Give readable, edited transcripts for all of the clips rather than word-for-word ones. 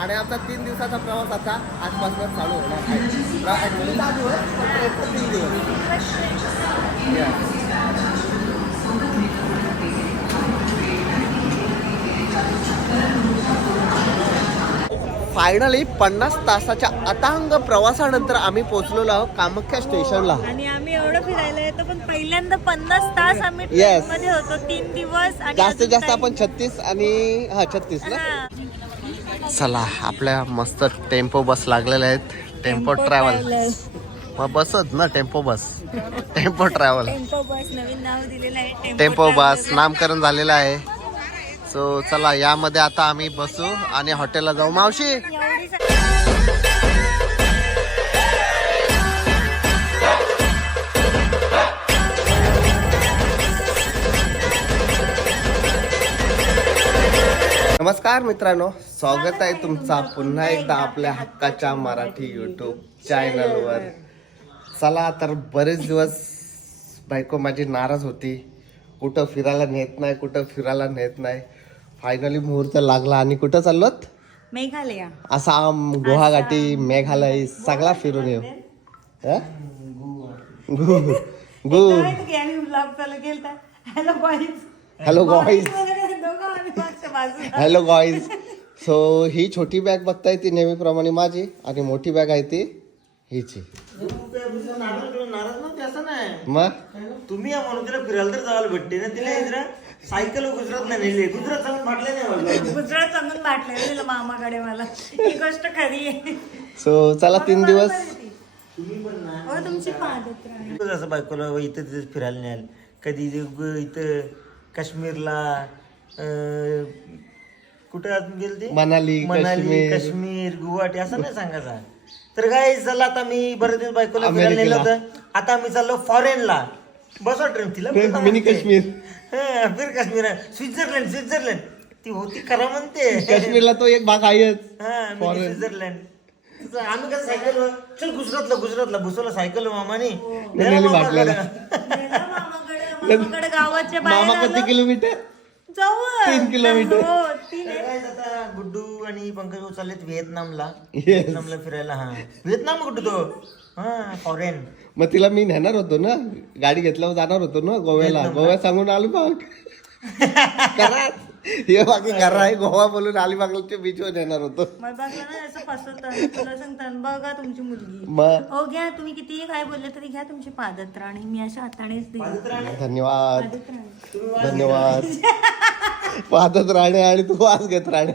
आणि आमचा 3 दिवसाचा प्रवास आता आजपासून चालू होणार आहे. ॲक्च्युली 10 दिवस पण ट्रेनचा 3 दिवस. फायनली 50 तासाच्या अतांग प्रवासानंतर आम्ही पोहोचलेलो आहोत कामाख्या स्टेशनला. आणि आम्ही एवढं फिरायला येतो पण पहिल्यांदा 50 तास आम्ही Yes. मध्ये होतो 3 दिवस आणि जास्तीत अजून जास्त काही- आपण 36 आणि 36 ना. हा. चला आपल्या मस्त टेम्पो बस लागलेल्या आहेत. टेम्पो ट्रॅव्हल मग बसच ना tempo bus. Tempo travel tempo bus नवीन नाव दिलेलं आहे टेम्पो बस नामकरण झालेलं आहे. सो चला यामध्ये आता आम्ही बसू आणि हॉटेलला जाऊ. मावशी एवढी नमस्कार मित्रांनो, स्वागत आहे तुमचा पुन्हा एकदा आपल्या हक्काच्या मराठी यूट्यूब चॅनलवर. चला तर बरेच दिवस बायको माझी नाराज होती, कुठं फिरायला नेत नाही, कुठं फिरायला नेत नाही. फायनली मुहूर्त लागला आणि कुठं चाललोत? मेघालय आसाम, गुवाहाटी, मेघालय सगळा फिरून येऊ. हं? गु हॅलो गॉईज, हॅलो गॉईज. सो ही छोटी बॅग बघताय ती नेहमीप्रमाणे माझी आणि मोठी बॅग आहे ती हिची. नाराज नव्हते असं नाही. मग तुम्ही या म्हणून तिला फिरायला तर जायला भेटते ना. तिला इकडे सायकल गुजरातला नेली. गुजरात सांगून फाटले नाही. गुजरात सांगून बाटले मामाकडे मला ही गोष्ट खरी आहे. सो चला 3 दिवस. तुम्ही पण ना हो तुमची पादत्र असं बायकोला इथं तिथे फिरायला न्याल. कधी इथं काश्मीरला कुठे गेल ते मनाली, काश्मीर गुवाहाटी असं नाही सांगायचं. तर काय चला आता मी बरेच दिवस बायकोला फिरायला नेलं अमेरिकेला. होतं. आता आम्ही चाललो फॉरेनला. बसवा ट्रेन तिला मिनी काश्मीर. फिर काश्मीर स्वित्झर्लंड ती होती खरं म्हणते. काश्मीरला तो एक भाग आहेच. हा मिनी स्वित्झर्लंड. आम्ही कसं सायकल चल गुजरातला बसवलं सायकल मामाने. नेली बाटल्याला. मामाकडे गावाच्या बाहेर मामा किती आलो. किलोमीटर? जाऊ 3 किलोमीटर. हो 3 आता गुड्डू आणि पंकज चाललेत व्हिएतनामला. Yes. व्हिएतनामला फिरायला. हा व्हिएतनाम कुठं तो हा फॉरेन. मग तिला मी नेणार होतो ना, गाडी घेतल्यावर जाणार होतो ना गोव्याला. गोव्या सांगून आलो बघ. कराच हे बाकी करा आहे. गोवा बोलून अलिबागच्या बीचवर नेणार होतो. मग बघा ना असं फसवतात तुला सांगतात बघा तुमची मुलगी मग हो घ्या तुम्ही कितीही काय बोलले तरी घ्या तुमची पादत्र आणि मी अशा हातानेच देईन. धन्यवाद पादत्राणे. धन्यवाद. पाहतच राहणे आणि तू वास घेत राहणे.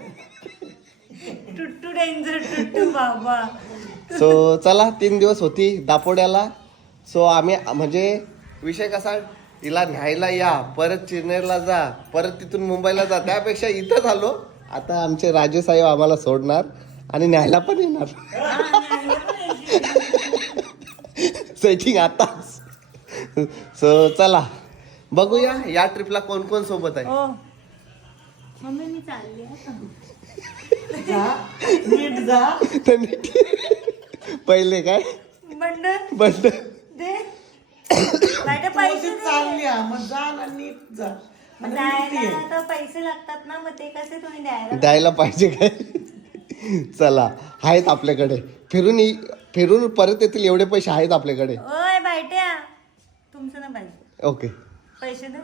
टुट्टू डेंजर टुट्टू बाबा. सो चला 3 दिवस होती दापोड्याला. सो आम्ही म्हणजे विषय कसा, तिला न्यायला या, परत चिरनेरला जा, परत तिथून मुंबईला जा, त्यापेक्षा इथंच आलो. आता आमचे राजेसाहेब आम्हाला सोडणार आणि न्यायला पण येणार. सेटिंग आताच. सो चला बघूया या ट्रिपला कोण कोण सोबत आहे. हो मम्मी मी चालली आता. नीट जा. पहिले काय बंडल बंड दे बायका पैसे दे. चालली मग जा ना नीट जा. द्यायला आता पैसे लागतात ना मग ते कसे तुम्ही द्यायला द्यायला पाहिजे काय. चला आहेत आपल्याकडे. फिरून परत येतील एवढे पैसे आहेत आपल्याकडे. ओय बायट्या तुमचं ना पाहिजे ओके पैसे दे.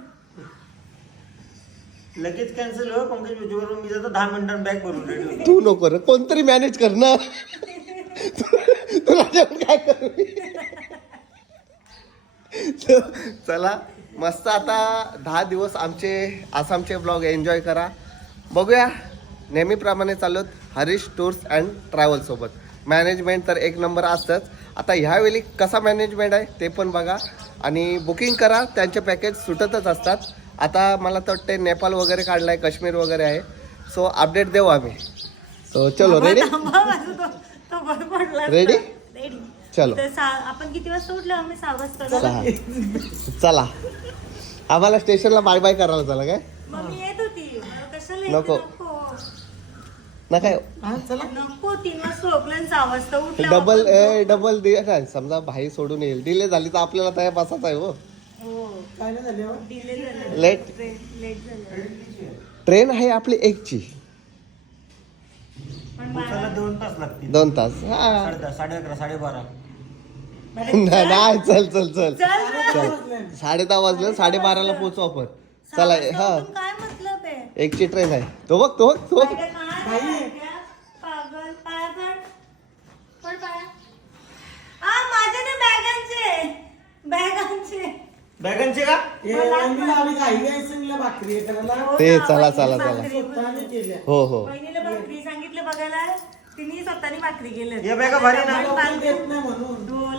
लगेच कॅन्सल हो पंकज बरोबर. मी जातो 10 मिनिटांनी बॅग भरून रेडी. तू नको रे, कोणतरी मॅनेज कर ना. तुला जेवण काय करू मी? चला मस्त आता 10 दिवस आमचे आसामचे ब्लॉग एन्जॉय करा. बघूया नेहमीप्रमाणे चाललोत हरीश टूर्स अँड ट्रॅव्हल सोबत. मॅनेजमेंट तर एक नंबर असतंच. आता ह्यावेळी कसा मॅनेजमेंट आहे ते पण बघा आणि बुकिंग करा. त्यांचे पॅकेज सुटतच असतात. आता मला तर वाटते नेपाळ वगैरे काढलाय, काश्मीर वगैरे आहे. सो अपडेट देऊ आम्ही. सो चलो रेडी तो बरं पडला रेडी रेडी चलो. आपण किती वाजता उठलो आम्ही 6 वाजता. चला आम्हाला स्टेशनला बाय बाय करायला चला काय. मग मी येत होती कशाला येते? नको. नको काय नको 3 वाजता झोपलं आणि 6 वाजता उठलं. डबल काय समजा भाई सोडून येईल. डिले झाली तर आपल्याला तयार बसायचं आहे. हो काय नाही झाले डिले झालं. लेट लेट झालं ट्रेन आहे आपली 1ची. पण पोचायला 2 तास लागतील. 2 तास हा 10:30, 11:30, 12:30. नाही चल चल चल चल चल 10:30 वाजले 12:30ला पोहोचू आपण चला हा काय मतलब आहे एकची ट्रेन आहे तो बघ तो बघ तो बघ. पागल पाय पण पाय माझे ना बॅगांचे बॅगांचे का? ते चला चला चला हो हो बहिणीला भाकरी सांगितलं बघायला तिने स्वतःने भाकरी केलं या बॅगा भारी ना?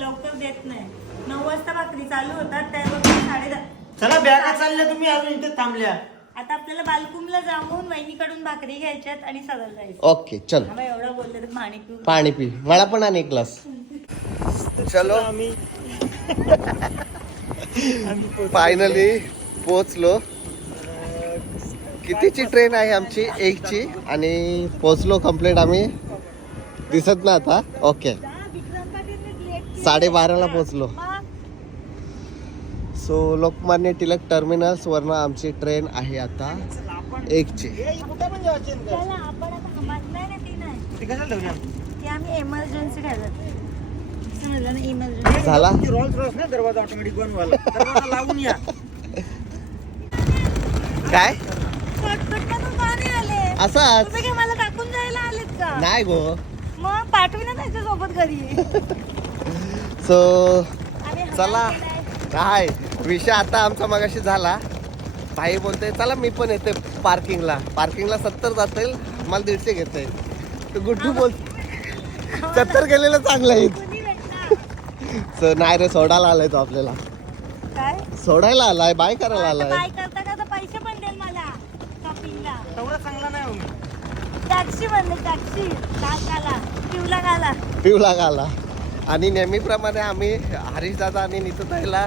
लवकर देत नाही 9 वाजता भाकरी चालू होतात त्यावर 10:30. चला बॅगा चालल्या तुम्ही अजून इथे थांबल्या. आता आपल्याला बालकुमला जाऊन वहिनीकडून भाकरी घ्यायच्यात आणि सगळं जायचं. ओके चल आम्ही एवढं बोलले तर पाणी पिऊ पाणी पी मला पण आणि एक ग्लास चलो फायनली पोचलो कितीची ट्रेन आहे आमची 1ची आणि पोचलो कंप्लीट आम्ही दिसत ना आता ओके 12:30ला पोचलो सो लोकमान्य टिळक टर्मिनस वरनं आमची ट्रेन आहे आता 1ची आपण आता ती नाही ती कशाला ठेवली? ती आम्ही इमर्जन्सी ठेवलं समजलं ना इमर्जन्सी झाला रोल्स रॉयस ना दरवाजा ऑटोमॅटिक बंद व्हायला. दरवाजा लावून या. काय पटपट का नाही आले असाच तुम्ही काय मला टाकून जायला आलेत का नाही गो मग पाठवी ना त्याच्या सोबत घरी सो आम्ही हमाल चला केलाय. काय विषय आता आमचा मगाशी झाला भाई बोलते चला मी पण येते पार्किंगला 70 जातील मला 150 घेता येईल तर गुड्डू बोल 70 गेलेलं चांगलं आहे कुणी भेटला? सो नाही रे सोडायला आलाय तो आपल्याला काय सोडायला आलाय बाय करायला आता आलाय बाय करता करता पैसे पण देईल मला शॉपिंगला तेवढा चांगला नाही हो मी. टॅक्सी बनले टॅक्सी घाला पिवला घाला पिवला गाला आणि नेहमीप्रमाणे आम्ही हरीश दादा आणि नीतूताईला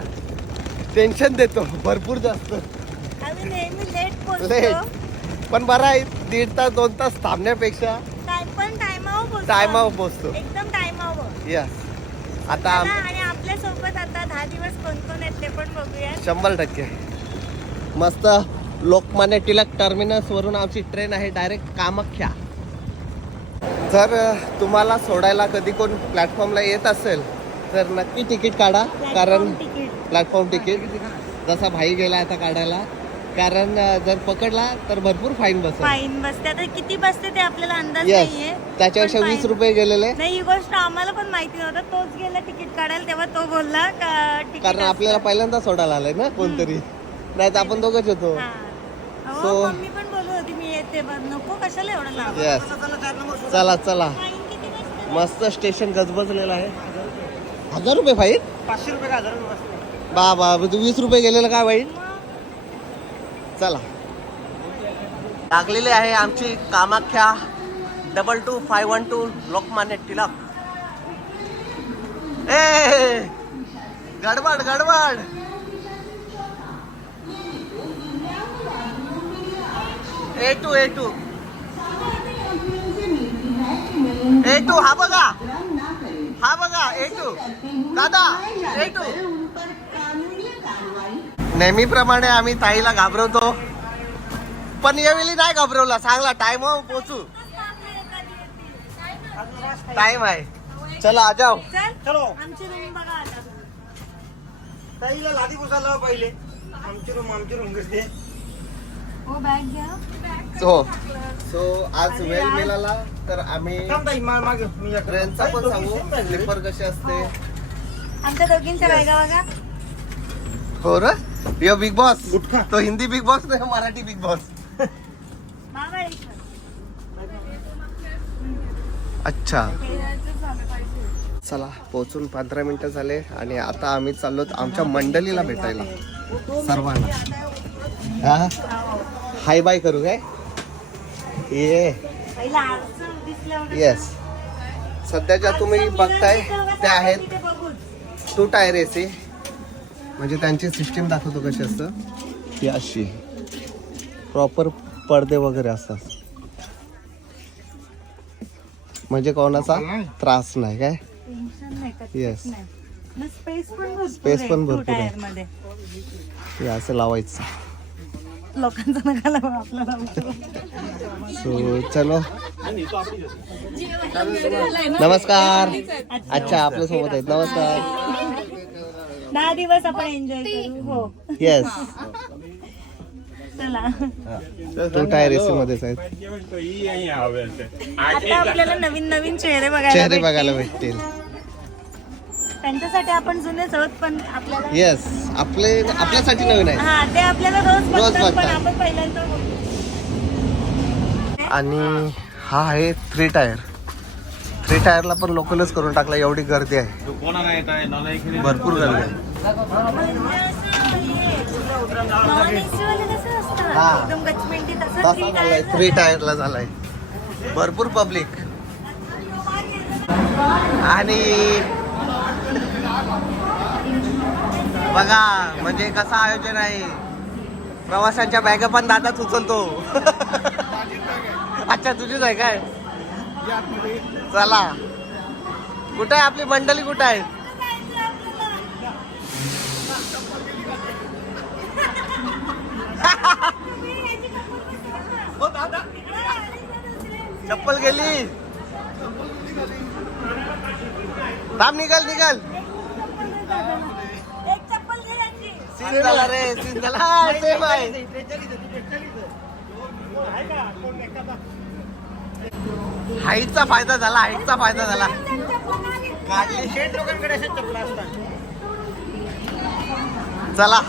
टेन्शन देतो भरपूर जास्त आम्ही नेहमी लेट लेट पोहोचतो पण बरं आहे 1.5 तास 2 तास थांबण्यापेक्षा टायमावर पोहोचतो टायमावर पोचतो एकदम टायमावर यस आता आणि आपल्या सोबत आता 10 दिवस कोण कोण आहेत ते पण बघूया 100% मस्त लोकमान्य टिळक टर्मिनस वरून आमची ट्रेन आहे डायरेक्ट कामाख्या जर तुम्हाला सोडायला कधी कोण प्लॅटफॉर्मला येत असेल तर नक्की तिकीट काढा कारण तिकीट प्लॅटफॉर्म तिकीट जसा भाई गेला आता काढायला कारण जर पकडला तर भरपूर फाईन बसेल फाईन बसते आता किती बसते ते आपल्याला अंदाज येस नाहीये त्याच्यापेक्षा पण 20 fine. रुपये गेलेले नाही ही गोष्ट आम्हाला पण माहिती नव्हतं तोच गेला तिकीट काढायला तेव्हा तो बोलला का तिकीट कारण आपल्याला पहिल्यांदा सोडायला आलंय ना कोणतरी नाही तर आपण दोघंच होतो So- मम्मी पण बोलत होती मी येते बघ नको कशाला एवढं लाव येस चला 4 नंबर शोधा. चला चला फाईन किती बसते मस्त स्टेशन गजबजलेलं आहे 1000 रुपये फाईन 500 रुपये का 1000 रुपये बसले. बाबा तू 20 रुपये गेलेलं काय वाईट चला लागलेली आहे आमची कामाख्या 22512 लोकमान्य टिळक ए गडबड गडबड A2 हा बघा A2 दादा A2 नेहमीप्रमाणे आम्ही ताईला घाबरवतो पण यावेळी नाही घाबरवला चांगला टाइम पोचू टाइम आहे चला आ जाओ चल चलो आमची रूम बघा आता ताईला लादी पुसायला लावा पहिले. आमची रूम करते. हो बॅग घ्या सो आज वेळ मिळाला तर आम्ही थांब ताई मागे मी या ट्रेनचा पण सांगू स्लीपर कशी असते आमच्या दोघींच्या बॅगा बघा हो रे यो बिग बॉस गुटखा. तो हिंदी बिग बॉस नाही मराठी बिग बॉस महाबळेश्वर अच्छा चला पोहोचून 15 मिनिटं झाले आणि आता आम्ही चाललो आमच्या मंडळीला भेटायला सर्वांना हा हाय बाय करू काय ये पहिला आरसं दिसल्यावर येस सध्याच्या तुम्ही बघताय त्या आहेत 2 टायर एसी म्हणजे त्यांची सिस्टीम दाखवतो कशी असतं ही अशी प्रॉपर पडदे वगैरे असतात म्हणजे कोणाचा त्रास नाही काय टेन्शन नाही का येस स्पेस पण भरपूर Space पण आहे, भरपूर आहे. two tire मध्ये हे असं लावायचं लोकांचं नका लावू, आपल्याला लावू. सो चलो नमस्कार. अच्छा आपल्या सोबत आहेत. नमस्कार. 10 दिवस आपण एन्जॉय करू. हो येस. चला. टू टायर एसी मध्येच आहेत. आता आपल्याला नवीन नवीन चेहरे चेहरे बघायला बघायला भेटतील. भेटतील. त्यांच्यासाठी आपण जुनेच आहोत, पण आपल्याला येस आपल्यासाठी नवीन आहे. हा ते आपल्याला रोज रोज बघतात, पण बघतात. आपण पहिल्यांदा बघतो. आणि हा आहे 3 टायर. 3 टायरला पण लोकलच करून टाकला, एवढी गर्दी आहे. भरपूर गर्दी आहे. हा. एकदम गचमेंटी तसं तसा 3 झालाय, 3 टायरला झालाय. भरपूर पब्लिक. आणि बघा म्हणजे कसं आयोजन आहे. प्रवाशांच्या बॅगा पण दादाच उचलतो. अच्छा तुझीच आहे काय. चला कुठे आहे आपली मंडळी, कुठे आहे. चप्पल गेली. थांब निघाल निघाल. एक चप्पल घे यांची. सीन झाला रे सीन झाला. हा, सेम आहे. हाईटचा फायदा झाला. हाईटचा फायदा झाला. काढली. शेठ लोकांकडे असे चपला असतात. चला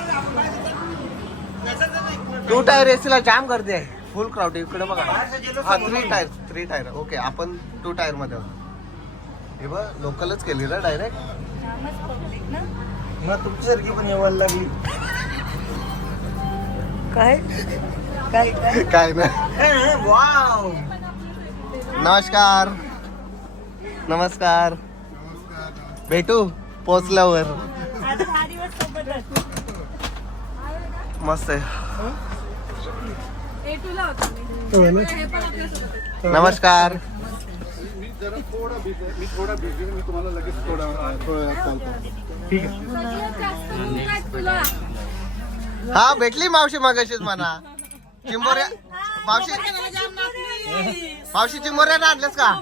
2 टायर एसीला जाम गर्दी आहे. फुल क्राऊड इकडे बघा. हा 3 टायर ओके. आपण 2 टायर मध्ये आहोत. हे बघ लोकलच केली ना डायरेक्ट. जामच public ना. मग तुमच्यासारखी पण यावं लागली. काय काय काय काय नाही. वाव. नमस्कार. नमस्कार. भेटू पोचल्यावर. आता 10 दिवस सोबतच. मस्त आहे. नमस्कार. हा भेटली मावशी मागाशीच म्हणा. चिंबोऱ्या मावशी मावशी चिंबोऱ्या आणल्यास का.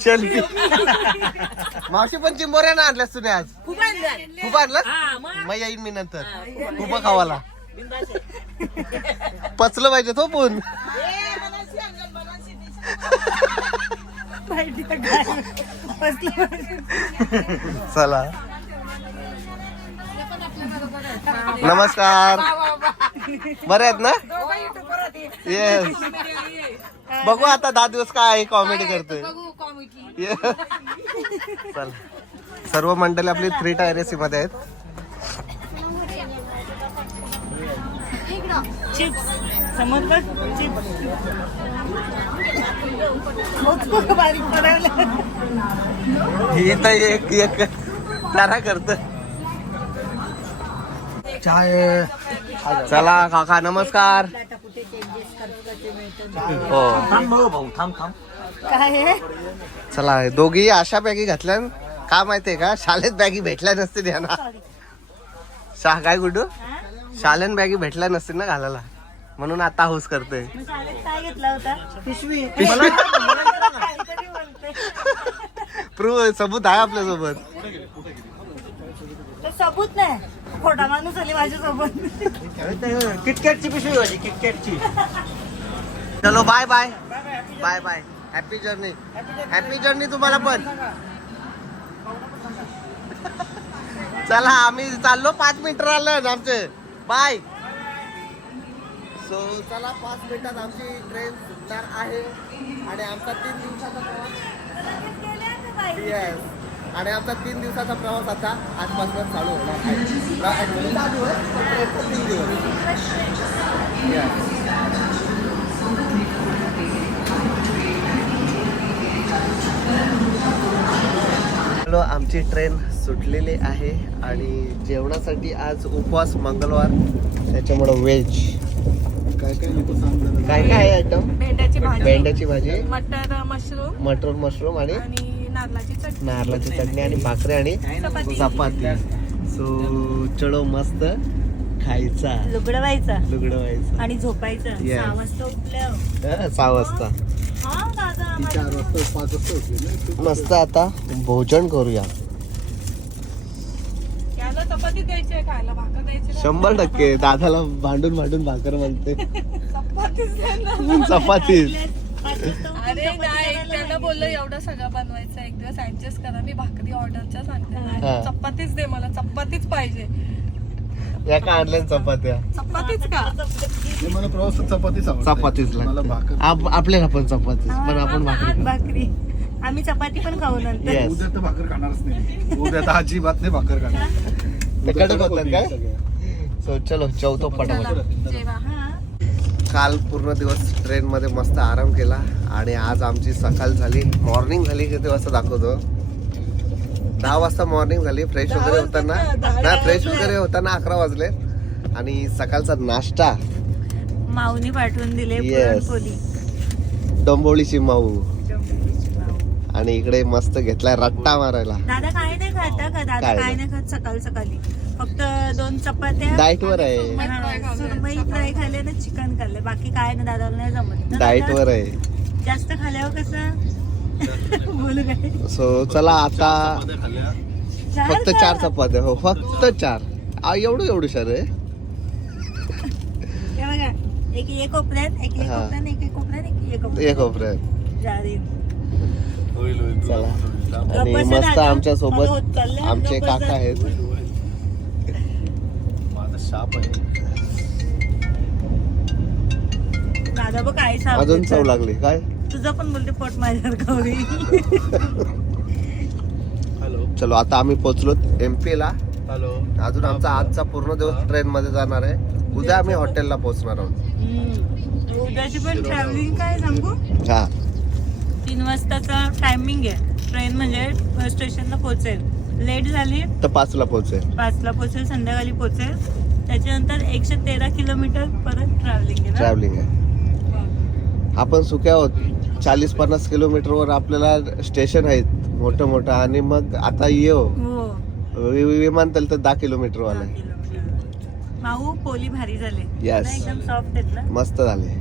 शेल्फी. मावशी पण चिंबोऱ्या आणल्यास तुम्ही आज. खूप आणलं. मग येईन मी नंतर. खूप खावाला पचलं पाहिजे तो पण. चला नमस्कार. बरे आहेत ना. येस. बघू आता 10 दिवस काय कॉमेडी करतोय. चला सर्व मंडळी आपली 3 टायर एसी मध्ये आहेत. चिप्स समजलं. चिप्स बारीक पडायला. ही तर एक तारा करत. चाय. चला काका नमस्कार. हो थांब भाऊ थांब. काय आहे? चला दोघी अशा बॅगी घातल्या का माहितीये का. शाळेत बॅगी भेटल्या नसतील यांना. काय गुड्डू शाळेत बॅगी भेटल्या नसतील ना घालायला, म्हणून आता हाऊस करतोय. मी शाळेत काय घेतला होता. पिशवी. प्रूव्ह सबूत आहे आपल्या सोबत. तो सबूत नाही, खोटा माणूस आली माझ्यासोबत. किटकॅटची पिशवी होती. किटकॅटची. चलो bye bye bye bye. Happy journey. Happy journey तुम्हाला पण. चला आम्ही चाललो. 5 मिनिट राहिलं आमचे. बाय. सो चला 5 मिनिटात आमची ट्रेन सुटणार आहे आणि आमचा 3 दिवसाचा प्रवास. येस. आणि आमचा 3 दिवसाचा प्रवास आता आजपासून चालू होणार आहे. 10 दिवस पण ट्रेनचा 3 दिवस. येस. हॅलो आमची ट्रेन सुटलेली आहे आणि जेवणासाठी आज उपवास मंगळवार त्याच्यामुळं व्हेज. काय काय आहे आयटम. भेंड्याची भाजी, भेंड्याची भाजी, मटर मशरूम मटर मशरूम आणि आणि नारळाची चटणी. नारळाची चटणी आणि भाकरी आणि चपाती. चपाती. सो चलो मस्त खायचा, लुगडवायचा लुगडवायचा आणि झोपायचं. Yes. 6 वाजता उठल्या. 6 वाजता. हा दादा मस्त आता भोजन करूया. याला चपाती द्यायची आहे, खायला भाकर द्यायची नाही. 100% दादाला भांडून भांडून भाकर म्हणते. चपातीच द्या ना. चपातीच. अरे नाही, त्यांना बोललं एवढं सगळं बनवायचं, एक दिवस ऍडजस्ट करा. मी भाकरी ऑर्डरच्या सांगते हा. ना. चपातीच दे मला, चपातीच पाहिजे. या का आणल्या चपात्या? चपातीच का? मला प्रवासात चपातीच आवडते. चपातीच मला लागते. भाकर आपल्याला पण चपातीच, पण आपण भाकरी खाऊ. भाकरी. आम्ही चपाती पण खाऊ नंतर. Yes. उद्या तर भाकर खाणारच नाही. उद्या तर अजिबात नाही भाकर खाणार. ते कडक होतात काय? सो चलो चौथो पटापट. जेवा. हा. काल पूर्ण दिवस ट्रेन मध्ये मस्त आराम केला आणि आज आमची सकाळ झाली, मॉर्निंग झाली. किती वाजता दाखवतो? 10 वाजता मॉर्निंग झाली. फ्रेश वगैरे होताना, नाही फ्रेश वगैरे होताना 11 वाजले. आणि सकाळचा नाश्ता माऊनी पाठवून दिले Yes. पुरणपोळी. डोंबोळीची माऊ. आणि इकडे मस्त घेतलाय रट्टा मारायला. दादा काय नाही खाता का? दादा काय काय नाही खात सकाळी. फक्त 2 चपात्या. डाएट वर आहे. हा, सुरमई फ्राय खाल्ले ना, चिकन खाल्ले. बाकी काय नाही, दादाला नाही जमत ना. डाएट दादा? वर आहे. जास्त खाल्यावर कसं बोलू काय? सो चला आता चार फक्त का? 4 चपात्या. हो फक्त 4. एवढं शार आहे. हे बघा, एक कोपऱ्यात, एक हा. कोपऱ्यात, एक कोपऱ्यात, एक कोपऱ्यात. एक कोपऱ्यात. जारी. चला. आणि गप्पा मस्त दादा. आमच्या मला सोबत होत चाललंय. आमचे गप्पा काका आहेत. माझा शाप आहे. दादा बघ काय सांगतो. अजून चव लागली काय? तुझं पण बोलते पोट माझ्यावर खावी. हॅलो चलो आता आम्ही पोहोचलो MP ला. हॅलो. अजून आमचा आजचा पूर्ण दिवस ट्रेन मध्ये जाणार आहे. उद्या आम्ही हॉटेलला पोहोचणार आहोत. उद्याची पण ट्रॅव्हलिंग काय सांगू? हा 3 वाजताचा टायमिंग आहे. ट्रेन म्हणजे स्टेशनला पोहोचेल. लेट झाली तर 5 ला पोहोचेल. 5ला पोहोचेल, संध्याकाळी पोहोचेल. त्याच्यानंतर 113 किलोमीटर परत ट्रॅव्हलिंग आहे ना? ट्रॅव्हलिंग आहे. आपण सुक्या आहोत. 40-50 किलोमीटरवर आपल्याला स्टेशन आहेत मोठं मोठं. आणि मग आता येऊ हो. विमानतळ तर 10 किलोमीटर वाला 10 आहे. किलोमीटर. माऊ पोली भारी झाले Yes. ना, एकदम सॉफ्ट आहेत ना. मस्त झाले.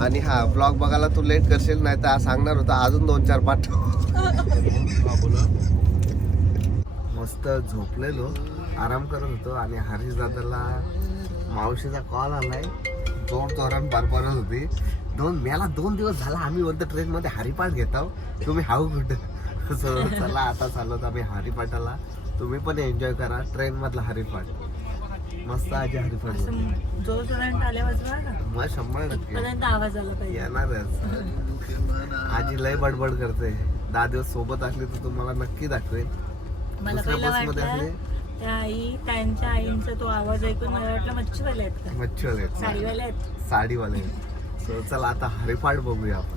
आणि हा ब्लॉग बघायला तू लेट करशील, नाही तर सांगणार होता अजून 2-4 पाठ. मस्त झोपलेलो, आराम करत होतो. आणि हरीश दादाला मावशीचा कॉल आलाय. जोर जोरान बरबरत होती. मला 2 दिवस झाला आम्ही बोलतो ट्रेन मध्ये हरिपाठ घेतो, तुम्ही हाऊ कुठं. सो चला आता चाललो आम्ही हरिपाठाला. तुम्ही पण एन्जॉय करा ट्रेन मधला हरिपाठ. मस्त आजी हरिपाठ असं जोर जोरात आल्या वाजवा का? मग 100% पर्यंत आवाज आला पाहिजे. येणारच. आजी लय बडबड करते. 10 दिवस सोबत असली तर तुम्हाला नक्की दाखवेन. मला दुसऱ्या पहिलं बसमध्ये वाटलं असले त्या आई, त्यांच्या आईंचा तो आवाज ऐकून मला वाटलं मच्छीवाले आहेत का, मच्छीवाले आहेत. साडीवाले आहेत. साडीवाले. सो चला आता हरिपाठ बघूया आपण.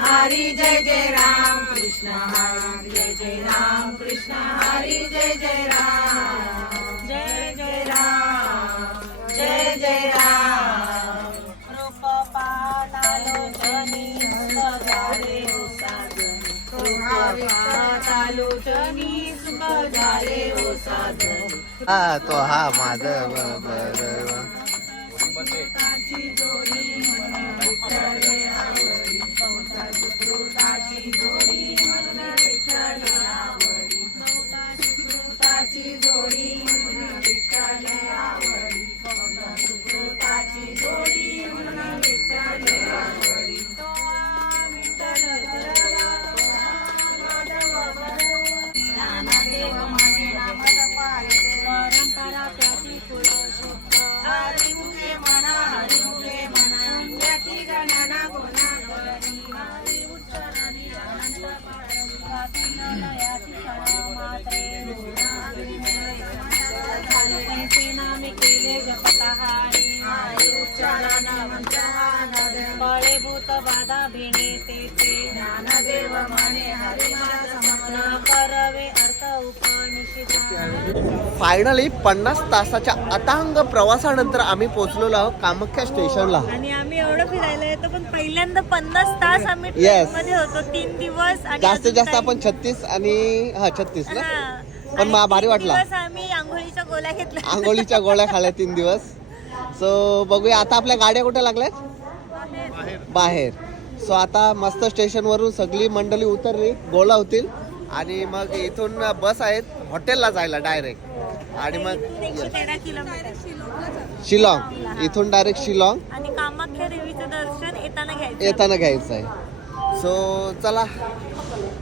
हरी जय जय राम कृष्ण हरी जय जय राम कृष्ण हरी जय जय राम जय जय राम जय जय राम. रूप पातालोचनी सुखदारे ओ साधन, रूप पातालोचनी सुखदारे ओ साधन. हा तो हा माझं परंपरा त्याची कुळ फायनली 50 तासाच्या अथांग प्रवासानंतर आम्ही पोहोचलेलो आहोत कामाख्या स्टेशनला. आणि आम्ही एवढं फिरायला येतो पण पहिल्यांदा 50 तास आम्ही Yes. मध्ये होतो 3 दिवस आणि जास्तीत अजून जास्त काही- आपण 36 आणि 36 ना हा. पण आणि मला भारी 3 वाटला. दिवस आम्ही आंघोळीच्या गोळ्या घेतल्या. आंघोळीच्या गोळ्या खाल्ल्या 3 दिवस. सो बघूया आता आपल्या गाड्या कुठे लागल्यात बाहेर. सो आता मस्त स्टेशन वरून सगळी मंडळी उतरली गोळा होतील आणि मग इथून बस आहेत हॉटेलला जायला डायरेक्ट आणि मग 113 किलोमीटर शिलाँग इथून डायरेक्ट शिलाँग आणि कामाख्या देवीचं दर्शन येताना घ्यायचं आहे. सो चला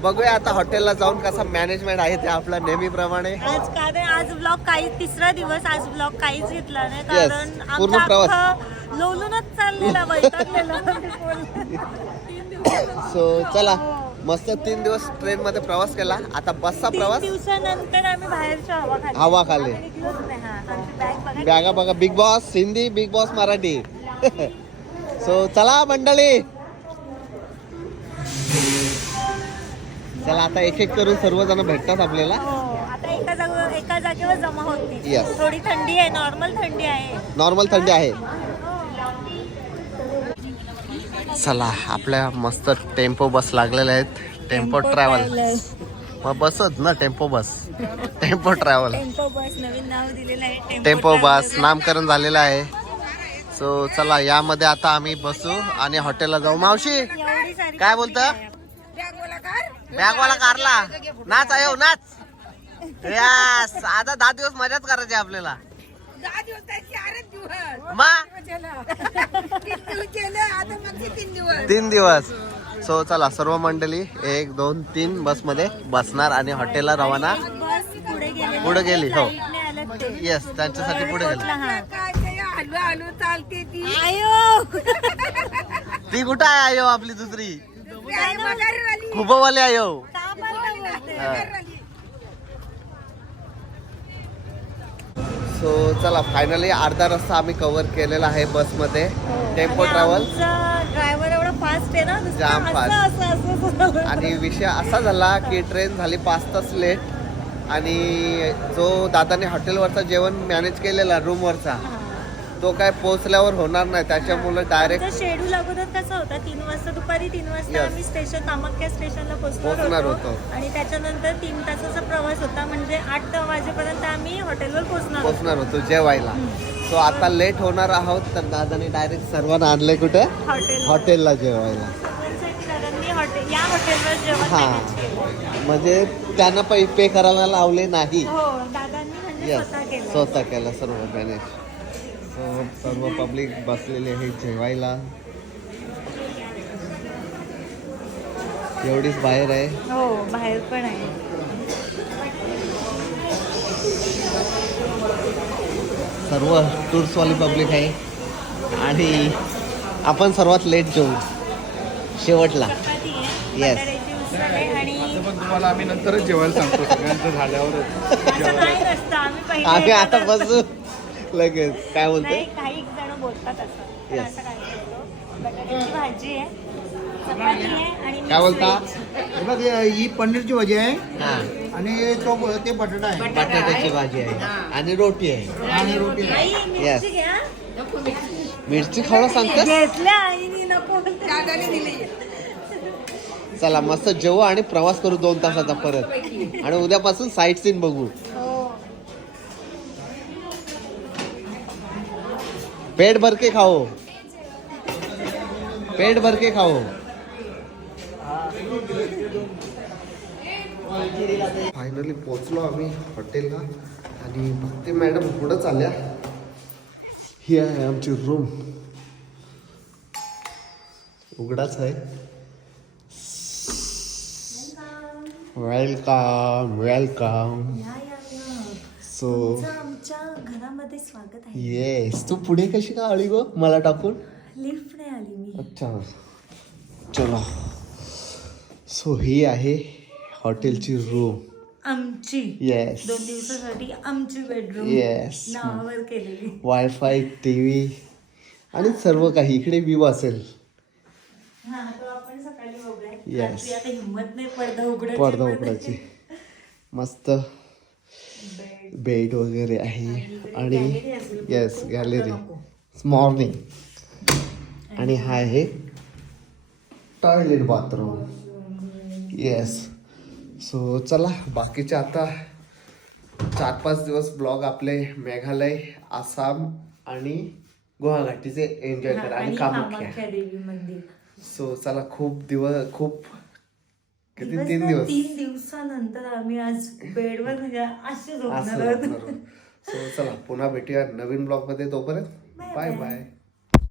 बघूया आता हॉटेलला जाऊन कसा मॅनेजमेंट आहे ते आपला नेहमीप्रमाणे. आज कारण आज ब्लॉग काही तिसरा दिवस आज ब्लॉग काहीच घेतला नाही Yes, कारण पूर्ण आमचा प्रवास. अख्खा लोलूनच चाललेला वैतागलेला. सो चला मस्त 3 दिवस ट्रेन मध्ये प्रवास केला. आता बसचा 3 प्रवास दिवसानंतर आम्ही बाहेरच्या हवा खाल्ली. आम्ही निघलोच नाही. हा, आमची बॅग बघा. बॅगा बघा big boss Hindi big boss Marathi. So चला मंडळी चला आता एक एक करून सर्वजण भेटतात आपल्याला. हो, आता एका जागेवर जमा होती. Yes. थोडी थंडी आहे नॉर्मल थंडी आहे. नॉर्मल थंडी आहे. चला आपल्या मस्त टेम्पो बस लागलेल्या आहेत. टेम्पो ट्रॅव्हल मग बसच ना tempo bus tempo travel tempo bus नवीन नाव दिलेलं आहे टेम्पो बस नामकरण झालेलं आहे. सो चला यामध्ये आता आम्ही बसू आणि हॉटेलला जाऊ. मावशी एवढी सारी काय बोलतं बॅगवाला कारला नाच आयो नाच. यस आता 10 दिवस मजाच करायची आपल्याला. 10 दिवस काय 4 दिवस मग केलं आता मग 3 दिवस 3 दिवस. सो चला सर्व मंडळी 1 2 3 बस मध्ये बसणार आणि हॉटेलला रवाना. बस पुढे गेली, हो. साईडने आलं ते. येस त्यांच्यासाठी पुढे गेली. हा. काय ते हलू हलू चालते ती आयो ती कुठं आहे आयो आपली दुसरी मगर आली खुबवाले आयो. का बरं बोलते? सो चला फायनली अर्धा रस्ता आम्ही कव्हर केलेला आहे बसमध्ये. टेम्पो ट्रॅव्हल ड्रायव्हर एवढा फास्ट आहे ना नुसतं जाम असं- fast. असं- असं- असं. आणि विषय असा झाला की ट्रेन झाली 5 तास लेट आणि जो दादाने हॉटेलवरचा जेवण मॅनेज केलेला रूमवरचा तो काय पोहोचल्यावर होणार नाही त्याच्यामुळे डायरेक्ट आमचं शेड्यूल अगोदर कसं होतं 3 वाजता दुपारी 3 वाजता Yes. आम्ही स्टेशन कामाख्या स्टेशनला पोहोचणार पोहोचणार होतो. होतो आणि त्याच्यानंतर 3 तासाचा प्रवास होता म्हणजे 8 वाजेपर्यंत आम्ही हॉटेलवर पोहोचणार होतो जेवायला. सो आता लेट होणार आहोत तर दादाने डायरेक्ट सर्वांना आणले कुठे हॉटेलला जेवायला. हॉटेल या हॉटेलवर जेवण हा manage केलं. म्हणजे त्यांना पे करायला लावले नाही. हो दादांनी म्हणजे येस स्वतः केलं. स्वतः केलं सर्व मॅनेज. सो सर्व पब्लिक बसलेले आहे जेवायला. एवढीच बाहेर आहे. हो बाहेर पण आहे. सर्व टूर्सवाली पब्लिक आहे आणि आपण सर्वात लेट जेवू शेवटला. चपाती आहे Yes. बटाट्याची उसळ आहे आणि पण तुम्हाला आम्ही नंतरच जेवायला सांगतो सगळ्यांचं झाल्यावरच असं नाही नसतं आम्ही पहिले आम्ही आता एखादं- बसू लगेच. काय बोलते नाही काही जण बोलतात असं पण Yes. असं काय करतो. बटाट्याची भाजी आहे चपाती आहे आणि काय mixed बोलता veg. हे बघ ही पनीरची भाजी आहे हा आणि ते बटाटा आहे बटाट्याची भाजी आहे आणि रोटी आहे आणि रोटी आहे. आई, Yes. मिरची घ्या. मिरची खावणं सांगते. घेतल्या आईने नको बोलते. दादाने दिली चला मस्त जेवू आणि प्रवास करू 2 तासाचा परत आणि उद्यापासून साईट सीन बघू. हो. पेट भर के खाओ पेट भर के खाओ. फायनली पोहोचलो आम्ही हॉटेलला आणि भक्ती मॅडम पुढं चालल्या. ही आहे आमची रूम. उघडाच आहे. Welcome welcome. सो आमच्या घरामध्ये स्वागत आहे. येस तू पुढे कशी का आली गो मला टाकून. लिफ्ट नाही आली मी. अच्छा चलो. सो ही आहे हॉटेलची रूम. आमची येस 2 दिवसासाठी आमची बेडरूम येस नावावर केलेली. वायफाय टीव्ही आणि सर्व काही इकडे व्ह्यू असेल. हा तो आपण सकाळी बघूया. येस आता हिंमत नाही पडदा उघडायची. पडदा उघडायची मस्त बेड वगैरे आहे आणि येस गॅलरी मॉर्निंग आणि हा आहे टॉयलेट बाथरूम येस. सो चला बाकीचे आता 4-5 दिवस ब्लॉग आपले मेघालय आसाम आणि गुवाहाटीचे एन्जॉय करा आणि कामाख्या. कामाख्या देवी मंदिर. सो चला खूप किती 3 दिवस 3 दिवसानंतर आम्ही आज बेडवर म्हणजे असे असं झोपणार आहोत. सो चला पुन्हा भेटूया नवीन ब्लॉग मध्ये. तोपर्यंत बाय बाय.